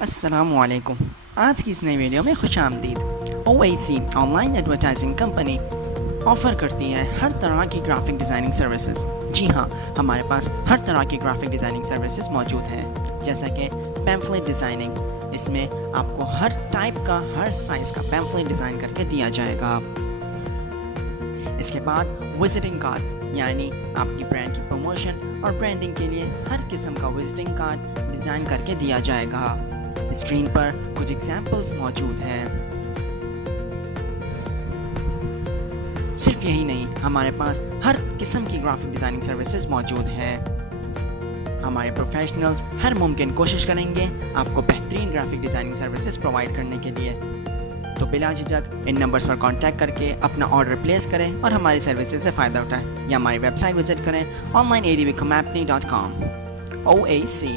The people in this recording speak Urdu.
السلام علیکم. آج کی اس نئی ویڈیو میں خوش آمدید. OAC on line advertising company offer کرتی ہے ہر طرح کی گرافک ڈیزائننگ سروسز. جی ہاں, ہمارے پاس ہر طرح کی گرافک ڈیزائننگ سروسز موجود ہیں, جیسا کہ پیمفلیٹ ڈیزائننگ. اس میں آپ کو ہر ٹائپ کا, ہر سائز کا پیمفلیٹ ڈیزائن کر کے دیا جائے گا. اس کے بعد وزٹنگ کارڈز, یعنی آپ کی برانڈ کی پروموشن اور برانڈنگ کے لیے ہر قسم کا وزٹنگ کارڈ ڈیزائن کر کے دیا جائے گا. اسکرین پر کچھ ایگزامپلس موجود ہیں. صرف یہی نہیں, ہمارے پاس ہر قسم کی گرافک ڈیزائننگ سروسز موجود ہیں. ہمارے پروفیشنلز ہر ممکن کوشش کریں گے آپ کو بہترین گرافک ڈیزائننگ سروسز پرووائڈ کرنے کے لیے. تو بلا جھجک ان نمبرز پر کانٹیکٹ کر کے اپنا آرڈر پلیس کریں اور ہماری سروسز سے فائدہ اٹھائیں, یا ہماری ویب سائٹ وزٹ کریں onlineadvertising.com. OAC